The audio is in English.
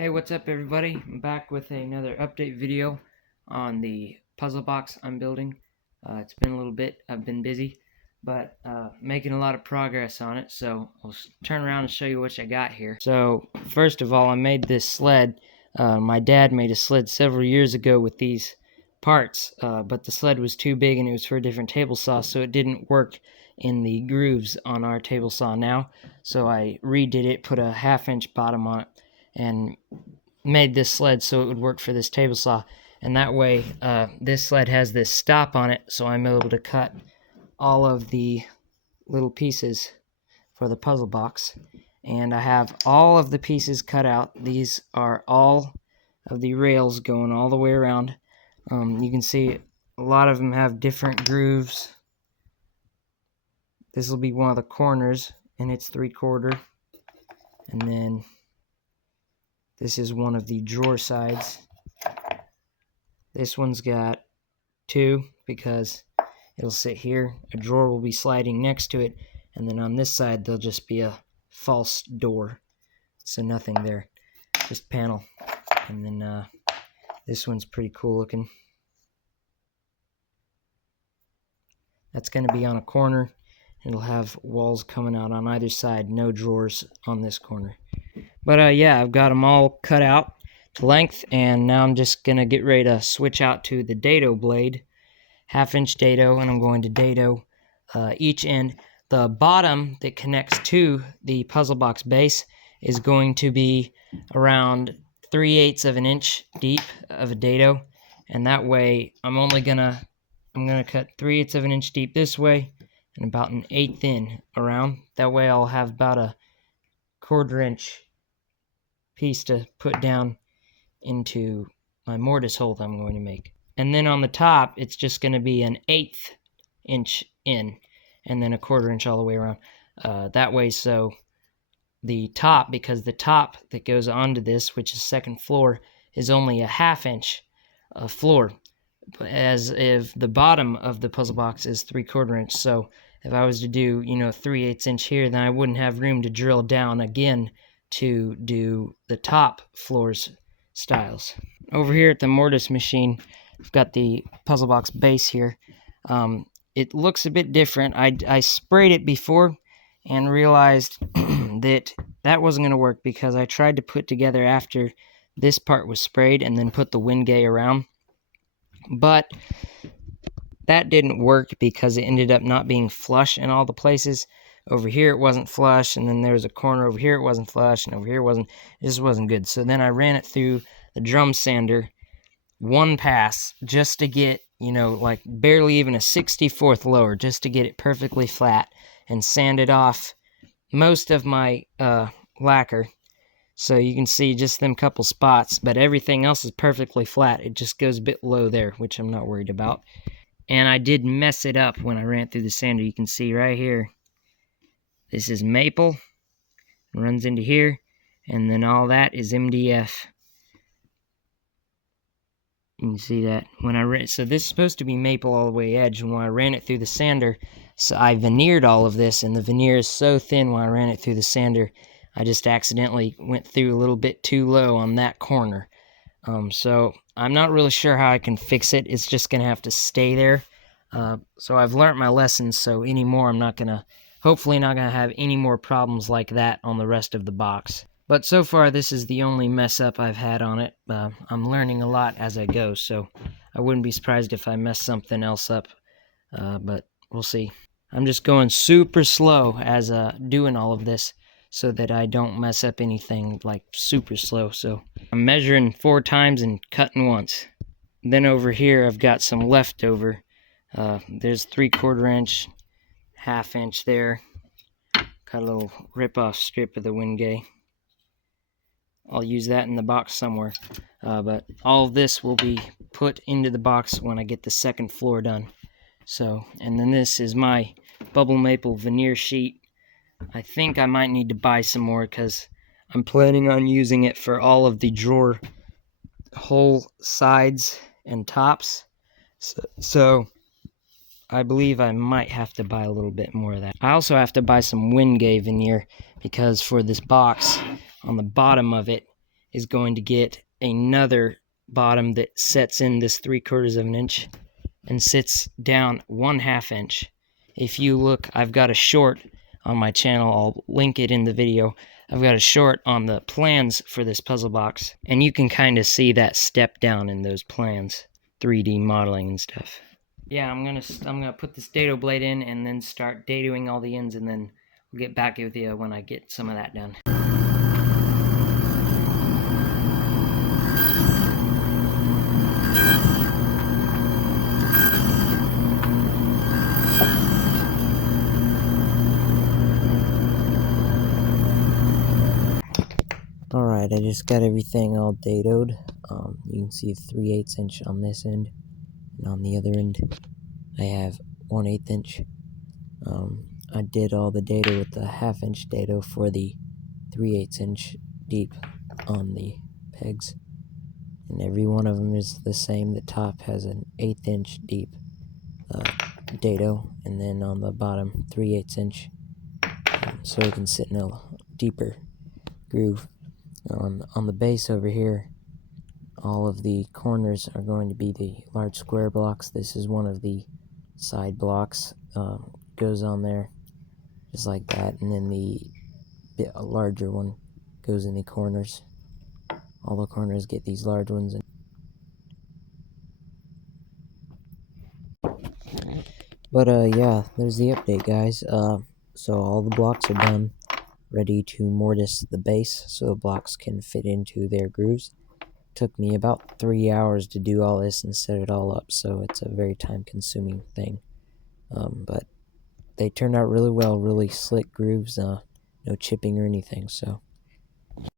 Hey, what's up everybody? I'm back with another update video on the puzzle box I'm building. It's been a little bit, I've been busy, but making a lot of progress on it, so I'll turn around and show you what I got here. So, first of all, I made this sled. My dad made a sled several years ago with these parts, but the sled was too big and it was for a different table saw, so it didn't work in the grooves on our table saw now. So I redid it, put a 1/2-inch bottom on it, and made this sled so it would work for this table saw. And that way, this sled has this stop on it, so I'm able to cut all of the little pieces for the puzzle box. And I have all of the pieces cut out. These are all of the rails going all the way around. You can see a lot of them have different grooves. This will be one of the corners, and it's 3/4. And then this is one of the drawer sides. This one's got 2 because it'll sit here. A drawer will be sliding next to it, and then on this side there'll just be a false door. So nothing there, just panel. And then this one's pretty cool looking. That's going to be on a corner. It'll have walls coming out on either side, no drawers on this corner. But yeah, I've got them all cut out to length, and now I'm just going to get ready to switch out to the dado blade. 1/2-inch dado, and I'm going to dado each end. The bottom that connects to the puzzle box base is going to be around 3/8 of an inch deep of a dado, and that way I'm gonna cut 3/8 of an inch deep this way and about 1/8 in around. That way I'll have about a 1/4 inch piece to put down into my mortise hole that I'm going to make. And then on the top, it's just going to be 1/8 inch in, and then 1/4 inch all the way around. That way, so the top, because the top that goes onto this, which is second floor, is only a 1/2 inch floor, as if the bottom of the puzzle box is 3/4 inch. So if I was to do, 3/8 inch here, then I wouldn't have room to drill down again to do the top floors styles. Over here at the mortise machine, I've got the puzzle box base here. It looks a bit different. I sprayed it before and realized that wasn't going to work, because I tried to put together after this part was sprayed and then put the wingay around. But that didn't work because it ended up not being flush in all the places. Over here it wasn't flush, and then there was a corner over here it wasn't flush, and over here it just wasn't good. So then I ran it through the drum sander one pass just to get, like barely even a 64th lower, just to get it perfectly flat, and sanded off most of my lacquer. So you can see just them couple spots, but everything else is perfectly flat. It just goes a bit low there, which I'm not worried about. And I did mess it up when I ran it through the sander. You can see right here, this is maple, runs into here, and then all that is MDF. You can see that when I ran, so this is supposed to be maple all the way edge, and when I ran it through the sander, so I veneered all of this, and the veneer is so thin when I ran it through the sander, I just accidentally went through a little bit too low on that corner. So I'm not really sure how I can fix it. It's just going to have to stay there. So I've learned my lessons, so anymore I'm hopefully not going to have any more problems like that on the rest of the box. But so far, this is the only mess up I've had on it. I'm learning a lot as I go, so I wouldn't be surprised if I mess something else up, but we'll see. I'm just going super slow as doing all of this so that I don't mess up anything, like super slow. So I'm measuring 4 times and cutting once. Then over here, I've got some leftover. There's 3/4 inch, 1/2 inch there. Got a little rip-off strip of the wingay. I'll use that in the box somewhere, but all of this will be put into the box when I get the second floor done. So, and then this is my bubble maple veneer sheet. I think I might need to buy some more, because I'm planning on using it for all of the drawer hole sides and tops. So I believe I might have to buy a little bit more of that. I also have to buy some wingay veneer, because for this box, on the bottom of it is going to get another bottom that sets in this 3/4 of an inch and sits down 1/2 inch. If you look, I've got a short on my channel, I'll link it in the video. I've got a short on the plans for this puzzle box, and you can kind of see that step down in those plans, 3D modeling and stuff. Yeah, I'm gonna put this dado blade in and then start dadoing all the ends, and then we'll get back with you when I get some of that done. Alright, I just got everything all dadoed. You can see 3/8 inch on this end, and on the other end I have 1/8 inch. I did all the dado with the 1/2 inch dado for the 3/8 inch deep on the pegs, and every one of them is the same. The top has an 1/8 inch deep dado, and then on the bottom 3/8 inch, so it can sit in a deeper groove. On the base over here, all of the corners are going to be the large square blocks. This is one of the side blocks, goes on there just like that, and then the larger one goes in the corners. All the corners get these large ones. But yeah, there's the update, guys. So all the blocks are done, ready to mortise the base so the blocks can fit into their grooves. Took me about 3 hours to do all this and set it all up, so it's a very time-consuming thing. But they turned out really well, really slick grooves, no chipping or anything, so